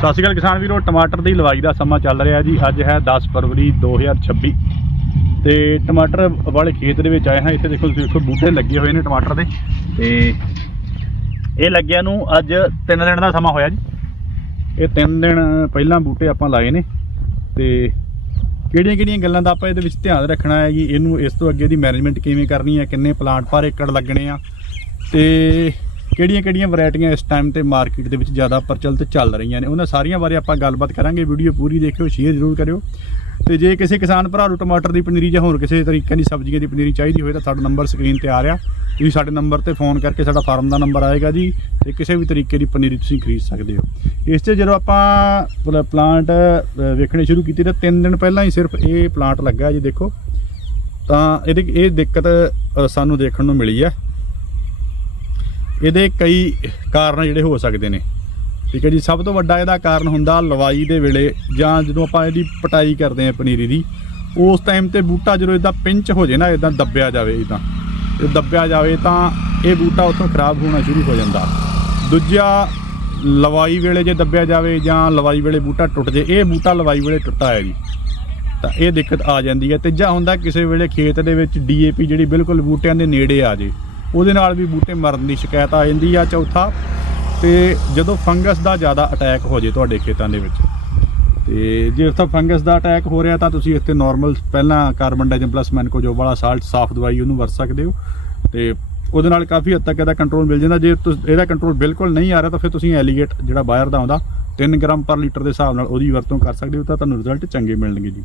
ਸਤਿ ਸ਼੍ਰੀ ਅਕਾਲ ਕਿਸਾਨ ਵੀਰੋ, ਟਮਾਟਰ ਦੀ ਲਵਾਈ ਦਾ ਸਮਾਂ ਚੱਲ ਰਿਹਾ ਜੀ। ਅੱਜ ਹੈ 10 ਫਰਵਰੀ 2026 ਤੇ ਟਮਾਟਰ ਵਾਲੇ ਖੇਤ ਦੇ ਵਿੱਚ ਆਏ ਹਾਂ। ਇੱਥੇ ਦੇਖੋ ਤੁਸੀਂ ਦੇਖੋ ਬੂਟੇ ਲੱਗੇ ਹੋਏ ਨੇ ਟਮਾਟਰ ਦੇ। ਤੇ ਇਹ ਲੱਗਿਆ ਨੂੰ ਅੱਜ 3 ਦਿਨ ਦਾ ਸਮਾਂ ਹੋਇਆ ਜੀ। ਇਹ 3 ਦਿਨ ਪਹਿਲਾਂ ਬੂਟੇ ਆਪਾਂ ਲਾਏ ਨੇ। ਤੇ ਕਿਹੜੀਆਂ ਕਿਹੜੀਆਂ ਗੱਲਾਂ ਦਾ ਆਪਾਂ ਇਹਦੇ ਵਿੱਚ ਧਿਆਨ ਰੱਖਣਾ ਹੈ ਜੀ? ਇਹਨੂੰ ਇਸ ਤੋਂ ਅੱਗੇ ਦੀ ਮੈਨੇਜਮੈਂਟ ਕਿਵੇਂ ਕਰਨੀ ਹੈ? ਕਿੰਨੇ ਪਲਾਂਟ ਪਰ ਏਕੜ ਲੱਗਣੇ ਆ? ਤੇ ਕਿਹੜੀਆਂ ਕਿਹੜੀਆਂ ਵੈਰਾਈਟੀਆਂ ਇਸ ਟਾਈਮ ਤੇ ਮਾਰਕੀਟ ਦੇ ਵਿੱਚ ਜ਼ਿਆਦਾ ਪ੍ਰਚਲਿਤ ਚੱਲ ਰਹੀਆਂ ਨੇ? ਉਹਨਾਂ ਸਾਰੀਆਂ ਬਾਰੇ ਆਪਾਂ ਗੱਲਬਾਤ ਕਰਾਂਗੇ। ਵੀਡੀਓ ਪੂਰੀ ਦੇਖਿਓ ਸ਼ੇਅਰ ਜ਼ਰੂਰ ਕਰਿਓ। ਤੇ ਜੇ ਕਿਸੇ ਕਿਸਾਨ ਭਰਾ ਨੂੰ ਟਮਾਟਰ ਦੀ ਪਨੀਰੀ ਜਾਂ ਹੋਰ ਕਿਸੇ ਤਰੀਕੇ ਦੀ ਸਬਜ਼ੀਆਂ ਦੀ ਪਨੀਰੀ ਚਾਹੀਦੀ ਹੋਵੇ ਤਾਂ ਸਾਡਾ ਨੰਬਰ ਸਕਰੀਨ ਤੇ ਆ ਰਿਹਾ। ਤੁਸੀਂ ਸਾਡੇ ਨੰਬਰ ਤੇ ਫੋਨ ਕਰਕੇ ਸਾਡਾ ਫਾਰਮ ਦਾ ਨੰਬਰ ਆਏਗਾ ਜੀ ਤੇ ਕਿਸੇ ਵੀ ਤਰੀਕੇ ਦੀ ਪਨੀਰੀ ਤੁਸੀਂ ਖਰੀਦ ਸਕਦੇ ਹੋ। ਇਸ ਤੇ ਜਦੋਂ ਆਪਾਂ ਪਲ- ਪਲਾਂਟ ਅ, ਵੇਖਣੇ ਸ਼ੁਰੂ ਕੀਤੇ ਤਾਂ 3 ਦਿਨ ਪਹਿਲਾਂ ਹੀ ਸਿਰਫ ਇਹ ਪਲਾਂਟ ਲੱਗਾ ਜੀ ਦੇਖੋ। ਤਾਂ ਇਹਦੇ ਇਹ ਦਿੱਕਤ ਸਾਨੂੰ ਦੇਖਣ ਨੂੰ ਮਿਲੀ ਹੈ। ਇਹਦੇ ਕਈ ਕਾਰਨ ਜਿਹੜੇ ਹੋ ਸਕਦੇ ਨੇ। ਠੀਕ ਹੈ ਜੀ, ਸਭ ਤੋਂ ਵੱਡਾ ਇਹਦਾ ਕਾਰਨ ਹੁੰਦਾ ਲਵਾਈ ਦੇ ਵੇਲੇ ਜਾਂ ਜਦੋਂ ਆਪਾਂ ਇਹਦੀ ਪਟਾਈ ਕਰਦੇ ਹਾਂ ਪਨੀਰੀ ਦੀ, ਉਸ ਟਾਈਮ ਤੇ ਬੂਟਾ ਜਦੋਂ ਇਦਾਂ ਪਿੰਚ ਹੋ ਜੇ ਨਾ ਇਦਾਂ ਦੱਬਿਆ ਜਾਵੇ ਇਦਾਂ ਇਹ ਦੱਬਿਆ ਜਾਵੇ ਤਾਂ ਇਹ ਬੂਟਾ ਉੱਥੋਂ ਖਰਾਬ ਹੋਣਾ ਸ਼ੁਰੂ ਹੋ ਜਾਂਦਾ। ਦੂਜਾ, ਲਵਾਈ ਵੇਲੇ ਜੇ ਦੱਬਿਆ ਜਾਵੇ ਜਾਂ ਲਵਾਈ ਵੇਲੇ ਬੂਟਾ ਟੁੱਟ ਜੇ, ਇਹ ਬੂਟਾ ਲਵਾਈ ਵੇਲੇ ਟੁੱਟਾ ਹੈ ਜੀ। ਤਾਂ ਇਹ ਦਿੱਕਤ ਆ ਜਾਂਦੀ ਹੈ। ਤੀਜਾ ਹੁੰਦਾ ਕਿਸੇ ਵੇਲੇ ਖੇਤ ਦੇ ਵਿੱਚ ਡੀਏਪੀ ਜਿਹੜੀ ਬਿਲਕੁਲ ਬੂਟਿਆਂ ਦੇ ਨੇੜੇ ਆ ਜੇ। ਉਹਦੇ ਨਾਲ ਵੀ ਬੂਟੇ ਮਰਨ ਦੀ ਸ਼ਿਕਾਇਤ ਆ ਜਾਂਦੀ ਆ ਚੌਥਾ। ਤੇ ਜਦੋਂ ਫੰਗਸ ਦਾ ਜ਼ਿਆਦਾ ਅਟੈਕ ਹੋ ਜੇ ਤੁਹਾਡੇ ਖੇਤਾਂ ਦੇ ਵਿੱਚ, ਤੇ ਜੇ ਉੱਥੇ ਫੰਗਸ ਦਾ ਅਟੈਕ ਹੋ ਰਿਹਾ ਤਾਂ ਤੁਸੀਂ ਇੱਥੇ ਨਾਰਮਲ ਪਹਿਲਾਂ ਕਾਰਬਨ ਡਾਈਜ਼ਮ ਪਲੱਸ ਮੈਨਕੋਜੋ ਵਾਲਾ ਸਾਲਟ ਸਾਫ਼ ਦਵਾਈ ਉਹਨੂੰ ਵਰਤ ਸਕਦੇ ਹੋ। ਤੇ ਉਹਦੇ ਨਾਲ ਕਾਫੀ ਹੱਦ ਤੱਕ ਇਹਦਾ ਕੰਟਰੋਲ ਮਿਲ ਜਾਂਦਾ। ਜੇ ਤੁਸ- ਇਹਦਾ ਕੰਟਰੋਲ ਬਿਲਕੁਲ ਨਹੀਂ ਆ ਰਿਹਾ ਤਾਂ ਫਿਰ ਤੁਸੀਂ ਐਲੀਗੇਟ ਜਿਹੜਾ ਬਾਹਰ ਦਾ ਆਉਂਦਾ 3 ਗ੍ਰਾਮ ਪਰ ਲੀਟਰ ਦੇ ਹਿਸਾਬ ਨਾਲ ਉਹਦੀ ਵਰਤੋਂ ਕਰ ਸਕਦੇ ਹੋ ਤਾਂ ਤੁਹਾਨੂੰ ਰਿਜ਼ਲਟ ਚੰਗੇ ਮਿਲਣਗੇ ਜੀ।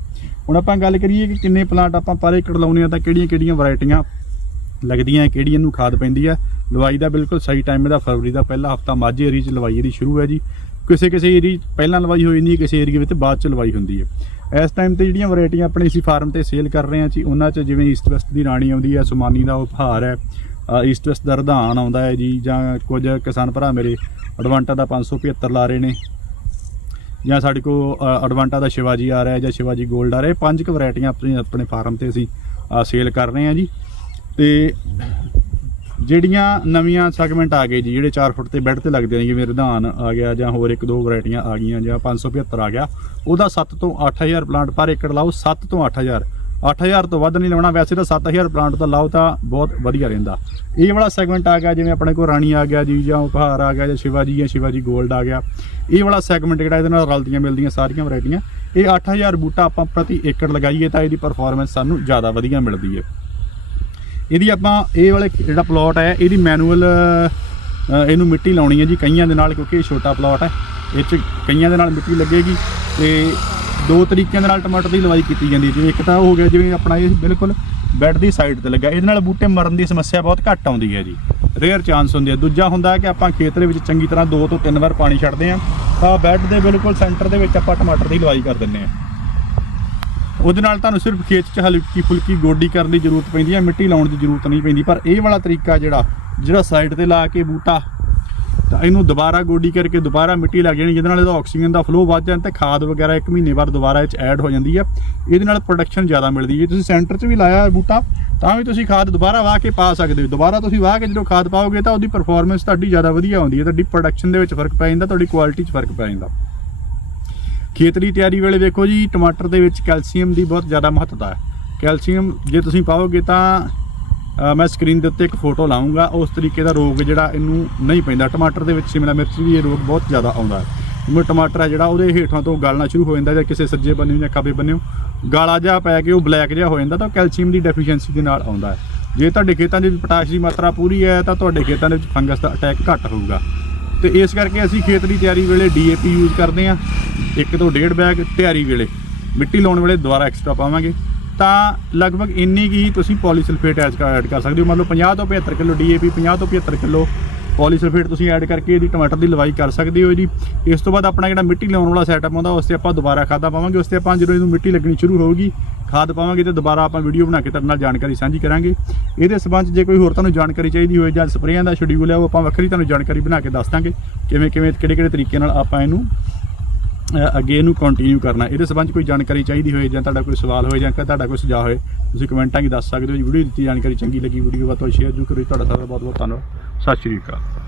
ਹੁਣ ਆਪਾਂ ਗੱਲ ਕਰੀਏ ਕਿ ਕਿੰਨੇ ਪਲਾਂਟ ਆਪਾਂ ਪਰ ਏਕੜ ਲਾਉਨੇ ਆ ਤਾਂ ਕਿਹੜੀਆਂ ਕਿਹੜੀਆਂ ਵੈਰਾਈਟੀਆਂ ਲੱਗਦੀਆਂ ਹੈ, ਕਿਹੜੀ ਇਹਨੂੰ ਖਾਦ ਪੈਂਦੀ ਹੈ। ਲਵਾਈ ਦਾ ਬਿਲਕੁਲ ਸਹੀ ਟਾਈਮ ਇਹਦਾ ਫਰਵਰੀ ਦਾ ਪਹਿਲਾ ਹਫਤਾ ਮਾਝੇ ਏਰੀਆ 'ਚ ਲਵਾਈ ਇਹਦੀ ਸ਼ੁਰੂ ਹੈ ਜੀ। ਕਿਸੇ ਕਿਸੇ ਏਰੀਆ 'ਚ ਪਹਿਲਾਂ ਲਵਾਈ ਹੋਈ ਜਾਂਦੀ ਕਿਸੇ ਏਰੀਆ ਵਿੱਚ ਬਾਅਦ 'ਚ ਲਵਾਈ ਹੁੰਦੀ ਹੈ। ਇਸ ਟਾਈਮ ਤੇ ਜਿਹੜੀਆਂ ਵੈਰਾਈਟੀਆਂ ਆਪਣੇ ਅਸੀਂ ਫਾਰਮ ਤੇ ਸੇਲ ਕਰ ਰਹੇ ਹਾਂ ਜੀ ਉਹਨਾਂ 'ਚ ਜਿਵੇਂ ਈਸਟ ਵੈਸਟ ਦੀ ਰਾਣੀ ਆਉਂਦੀ ਹੈ ਸੁਮਾਨੀ ਦਾ ਉਪਹਾਰ ਹੈ। ਈਸਟ ਵੈਸਟ ਦਾ ਰਧਾਨ ਆਉਂਦਾ ਹੈ ਜੀ ਜਾਂ ਕੁਝ ਕਿਸਾਨ ਭਰਾ ਮੇਰੇ ਅਡਵਾਂਟਾ ਦਾ 575 ਲਾ ਰਹੇ ਨੇ। ਜਾਂ ਸਾਡੇ ਕੋਲ ਅਡਵਾਂਟਾ ਦਾ ਸ਼ਿਵਾਜੀ ਆ ਰਿਹਾ ਜਾਂ ਸ਼ਿਵਾਜੀ 골ਡ ਆ ਰਿਹਾ ਪੰਜ ਕੁ ਵੈਰਾਈਟੀਆਂ ਆਪਣੇ ਆਪਣੇ ਫਾਰਮ ਤੇ ਅਸੀਂ ਸੇਲ ਕਰ ਰਹੇ ਹਾਂ ਜੀ। ਤੇ ਜਿਹੜੀਆਂ ਨਵੀਆਂ ਸੈਗਮੈਂਟ ਆ ਗਏ ਜੀ, ਜਿਹੜੇ 4 ਫੁੱਟ ਤੇ ਬੈੱਡ ਤੇ ਲੱਗਦੇ ਨੇ, ਜਿਵੇਂ ਰਧਾਨ ਆ ਗਿਆ ਜਾਂ ਹੋਰ ਇੱਕ ਦੋ ਵੈਰਾਈਟੀਆਂ ਆ ਗਈਆਂ ਜਾਂ 575 ਆ ਗਿਆ, ਉਹਦਾ 7 ਤੋਂ 8000 ਪਲਾਂਟ ਪਰ ਏਕੜ ਲਾਓ 7 ਤੋਂ 8000 8000 ਤੋਂ ਵੱਧ ਨਹੀਂ ਲਾਉਣਾ, ਵੈਸੇ ਤਾਂ 7000 ਪਲਾਂਟ ਤਾਂ ਲਾਓ ਤਾਂ ਬਹੁਤ ਵਧੀਆ ਰਹਿੰਦਾ। ਇਹ ਵਾਲਾ ਸੈਗਮੈਂਟ ਆ ਗਿਆ, ਜਿਵੇਂ ਆਪਣੇ ਕੋਲ ਰਾਣੀ ਆ ਗਿਆ ਜੀ, ਜਾਂ ਉਪਹਾਰ ਆ ਗਿਆ, ਜਾਂ ਸ਼ਿਵਾਜੀ ਜਾਂ ਸ਼ਿਵਾਜੀ 골ਡ ਆ ਗਿਆ। ਇਹ ਵਾਲਾ ਸੈਗਮੈਂਟ ਜਿਹੜਾ ਇਹਦੇ ਨਾਲ ਰਲਦੀਆਂ ਮਿਲਦੀਆਂ ਸਾਰੀਆਂ ਵੈਰਾਈਟੀਆਂ, ਇਹ 8000 ਬੂਟਾ ਆਪਾਂ ਪ੍ਰਤੀ ਏਕੜ ਲਗਾਈਏ ਤਾਂ ਇਹਦੀ ਪਰਫਾਰਮੈਂਸ ਸਾਨੂੰ ਜ਼ਿਆਦਾ ਵਧੀਆ ਮਿਲਦੀ ਹੈ। ਇਹਦੀ ਆਪਾਂ ਇਹ ਵਾਲੇ ਜਿਹੜਾ ਪਲਾਟ ਹੈ, ਇਹਦੀ ਮੈਨੂਅਲ ਇਹਨੂੰ ਮਿੱਟੀ ਲਾਉਣੀ ਹੈ ਜੀ ਕਈਆਂ ਦੇ ਨਾਲ ਕਿਉਂਕਿ ਇਹ ਛੋਟਾ ਪਲਾਟ ਹੈ। ਇਹ ਚ ਕਈਆਂ ਦੇ ਨਾਲ ਮਿੱਟੀ ਲੱਗੇਗੀ ਤੇ ਦੋ ਤਰੀਕਿਆਂ ਦੇ ਨਾਲ ਟਮਾਟਰ ਦੀ ਲਵਾਈ ਕੀਤੀ ਜਾਂਦੀ ਹੈ। ਜਿਵੇਂ ਇੱਕ ਤਾਂ ਉਹ ਹੋ ਗਿਆ ਜਿਵੇਂ ਆਪਣਾ ਇਹ ਬਿਲਕੁਲ ਬੈੱਡ ਦੀ ਸਾਈਡ ਤੇ ਲੱਗਾ ਇਹਦੇ ਨਾਲ ਬੂਟੇ ਮਰਨ ਦੀ ਸਮੱਸਿਆ ਬਹੁਤ ਘੱਟ ਆਉਂਦੀ ਹੈ ਜੀ। ਰੇਅਰ ਚਾਂਸ ਹੁੰਦੀ ਹੈ। ਦੂਜਾ ਹੁੰਦਾ ਕਿ ਆਪਾਂ ਖੇਤ ਦੇ ਵਿੱਚ ਚੰਗੀ ਤਰ੍ਹਾਂ ਦੋ ਤੋਂ ਤਿੰਨ ਵਾਰ ਪਾਣੀ ਛੱਡਦੇ ਹਾਂ। ਤਾਂ ਬੈੱਡ ਦੇ ਬਿਲਕੁਲ ਸੈਂਟਰ ਦੇ ਵਿੱਚ ਆਪਾਂ ਟਮਾਟਰ ਦੀ ਲਵਾਈ ਕਰ ਦਿੰਦੇ ਹਾਂ। ਉਹਦੇ ਨਾਲ ਤੁਹਾਨੂੰ ਸਿਰਫ ਖੇਤ 'ਚ ਹਲਕੀ ਫੁਲਕੀ ਗੋਡੀ ਕਰਨ ਦੀ ਜ਼ਰੂਰਤ ਪੈਂਦੀ ਹੈ, ਮਿੱਟੀ ਲਾਉਣ ਦੀ ਜ਼ਰੂਰਤ ਨਹੀਂ ਪੈਂਦੀ, ਪਰ ਇਹ ਵਾਲਾ ਤਰੀਕਾ ਜਿਹੜਾ ਜਿਹੜਾ ਸਾਈਡ ਤੇ ਲਾ ਕੇ ਬੂਟਾ, ਤਾਂ ਇਹਨੂੰ ਦੁਬਾਰਾ ਗੋਡੀ ਕਰਕੇ ਦੁਬਾਰਾ ਮਿੱਟੀ ਲੱਗ ਜਾਣੀ, ਜਿਹਦੇ ਨਾਲ ਇਹਦਾ ਆਕਸੀਜਨ ਦਾ ਫਲੋ ਵੱਧ ਜਾਂਦਾ ਤੇ ਖਾਦ ਵਗੈਰਾ ਇੱਕ ਮਹੀਨੇ ਬਾਅਦ ਦੁਬਾਰਾ ਇਹ 'ਚ ਐਡ ਹੋ ਜਾਂਦੀ ਹੈ। ਇਹਦੇ ਨਾਲ ਪ੍ਰੋਡਕਸ਼ਨ ਜ਼ਿਆਦਾ ਮਿਲਦੀ ਹੈ। ਤੁਸੀਂ ਸੈਂਟਰ 'ਚ ਵੀ ਲਾਇਆ ਹੈ ਬੂਟਾ, ਤਾਂ ਵੀ ਤੁਸੀਂ ਖਾਦ ਦੁਬਾਰਾ ਵਾਹ ਕੇ ਪਾ ਸਕਦੇ ਹੋ। ਦੁਬਾਰਾ ਤੁਸੀਂ ਵਾਹ ਕੇ ਜਦੋਂ ਖਾਦ ਪਾਓਗੇ ਤਾਂ ਉਹਦੀ ਪਰਫਾਰਮੈਂਸ ਤੁਹਾਡੀ ਜ਼ਿਆਦਾ ਵਧੀਆ ਆਉਂਦੀ ਹੈ, ਤੁਹਾਡੀ ਪ੍ਰੋਡਕਸ਼ਨ ਦੇ ਵਿੱਚ ਫ਼ਰਕ ਪੈ ਜਾਂਦਾ, ਤੁਹਾਡੀ ਕੁਆਲਿਟੀ 'ਚ ਫ਼ਰਕ ਪੈ ਜਾਂਦਾ। ਖੇਤ ਦੀ ਤਿਆਰੀ ਵੇਲੇ ਵੇਖੋ ਜੀ, ਟਮਾਟਰ ਦੇ ਵਿੱਚ ਕੈਲਸ਼ੀਅਮ ਦੀ ਬਹੁਤ ਜ਼ਿਆਦਾ ਮਹੱਤਤਾ ਹੈ। ਕੈਲਸ਼ੀਅਮ ਜੇ ਤੁਸੀਂ ਪਾਓਗੇ ਤਾਂ ਮੈਂ ਸਕਰੀਨ ਦੇ ਉੱਤੇ ਇੱਕ ਫੋਟੋ ਲਾਉਂਗਾ ਉਸ ਤਰੀਕੇ ਦਾ ਰੋਗ ਜਿਹੜਾ ਇਹਨੂੰ ਨਹੀਂ ਪੈਂਦਾ। ਟਮਾਟਰ ਦੇ ਵਿੱਚ ਸ਼ਿਮਲਾ ਮਿਰਚ ਵੀ ਇਹ ਰੋਗ ਬਹੁਤ ਜ਼ਿਆਦਾ ਆਉਂਦਾ ਹੈ। ਜਿਵੇਂ ਟਮਾਟਰ ਹੈ ਜਿਹੜਾ, ਉਹਦੇ ਹੇਠਾਂ ਤੋਂ ਗਲਣਾ ਸ਼ੁਰੂ ਹੋ ਜਾਂਦਾ ਜਾਂ ਕਿਸੇ ਸੱਜੇ ਬੰਨੇ ਜਾਂ ਖੱਬੇ ਬੰਨੇ ਗਾਲਾ ਜਿਹਾ ਪੈ ਕੇ ਉਹ ਬਲੈਕ ਜਿਹਾ ਹੋ ਜਾਂਦਾ ਤਾਂ ਕੈਲਸ਼ੀਅਮ ਦੀ ਡੈਫੀਸ਼ੀਐਂਸੀ ਦੇ ਨਾਲ ਆਉਂਦਾ ਹੈ। ਜੇ ਤੁਹਾਡੇ ਖੇਤਾਂ ਦੇ ਵਿੱਚ ਪੋਟਾਸ਼ ਦੀ ਮਾਤਰਾ ਪੂਰੀ ਹੈ ਤਾਂ ਤੁਹਾਡੇ ਖੇਤਾਂ ਦੇ ਵਿੱਚ ਫੰਗਸ ਦਾ ਅਟੈਕ ਘੱਟ ਹੋਊਗਾ। ਤੇ ਇਸ ਕਰਕੇ ਅਸੀਂ ਖੇਤ ਦੀ ਤਿਆਰੀ ਵੇਲੇ ਡੀਏਪੀ ਯੂਜ਼ ਕਰਦੇ ਹਾਂ। ਇੱਕ ਤੋਂ ਡੇਢ ਬੈਗ ਤਿਆਰੀ ਵੇਲੇ। ਮਿੱਟੀ ਲਾਉਣ ਵੇਲੇ ਦੁਬਾਰਾ ਐਕਸਟਰਾ ਪਾਵਾਂਗੇ। ਤਾਂ ਲਗਭਗ ਇੰਨੀ ਕੀ ਤੁਸੀਂ ਪੋਲੀਸਲਫੇਟ ਐਡ ਕਰ ਸਕਦੇ ਹੋ। ਮੰਨ ਲਓ 50 ਤੋਂ 75 ਕਿਲੋ ਡੀਏਪੀ 50 ਤੋਂ 75 ਕਿਲੋ ਪੋਲੀਸਲਫੇਟ ਤੁਸੀਂ ਐਡ ਕਰਕੇ ਇਹਦੀ ਟਮਾਟਰ ਦੀ ਲਵਾਈ ਕਰ ਸਕਦੇ ਹੋ ਜੀ। ਇਸ ਤੋਂ ਬਾਅਦ ਆਪਣਾ ਜਿਹੜਾ ਮਿੱਟੀ ਲਾਉਣ ਵਾਲਾ ਸੈਟਅਪ ਆਉਂਦਾ, ਉਸ ਤੇ ਆਪਾਂ ਦੁਬਾਰਾ ਖਾਦਾਂ ਪਾਵਾਂਗੇ। ਉਸ ਤੇ ਆਪਾਂ ਜਦੋਂ ਇਹਨੂੰ ਮਿੱਟੀ ਲੱਗਣੀ ਸ਼ੁਰੂ ਹੋਊਗੀ ਖਾਦ ਪਾਵਾਂਗੇ ਤੇ ਦੁਬਾਰਾ ਆਪਾਂ ਵੀਡੀਓ ਬਣਾ ਕੇ ਤੁਹਾਡੇ ਨਾਲ ਜਾਣਕਾਰੀ ਸਾਂਝੀ ਕਰਾਂਗੇ। ਇਹਦੇ ਸਬੰਧ ਜੇ ਕੋਈ ਹੋਰ ਤੁਹਾਨੂੰ ਜਾਣਕਾਰੀ ਚਾਹੀਦੀ ਹੋਵੇ ਜਾਂ ਸਪਰੇਆਂ ਦਾ ਸ਼ਡਿਊਲ ਹੈ ਉਹ ਆਪਾਂ ਵੱਖਰੀ ਤੁਹਾਨੂੰ ਜਾਣਕਾਰੀ ਬਣਾ ਕੇ ਦੱਸ ਦਾਂਗੇ। ਕਿਵੇਂ ਕਿਵੇਂ, ਕਿਹੜੇ ਕਿਹੜੇ ਤਰੀਕੇ ਨਾਲ ਆਪਾਂ ਇਹਨੂੰ ਅੱਗੇ ਇਹਨੂੰ ਕੰਟੀਨਿਊ ਕਰਨਾ। ਇਹਦੇ ਸਬੰਧ ਕੋਈ ਜਾਣਕਾਰੀ ਚਾਹੀਦੀ ਹੋਵੇ ਜਾਂ ਤੁਹਾਡਾ ਕੋਈ ਸਵਾਲ ਹੋਵੇ ਜਾਂ ਤੁਹਾਡਾ ਕੋਈ ਸੁਝਾਅ ਹੋਵੇ, ਤੁਸੀਂ ਕਮੈਂਟਾਂ 'ਚ ਦੱਸ ਸਕਦੇ ਹੋ। ਜੀ ਵੀਡੀਓ ਦਿੱਤੀ, ਜਾਣਕਾਰੀ ਚੰਗੀ ਲੱਗੀ, ਵੀਡੀਓ ਵੱਧ ਤੋਂ ਸ਼ੇਅਰ ਜ਼ਰੂਰ ਕਰੋ ਜੀ। ਤੁਹਾਡਾ ਸਾਰਾ ਬਹੁਤ ਬਹੁਤ ਧੰਨਵਾਦ। ਸਤਿ ਸ਼੍ਰੀ ਅਕਾਲ।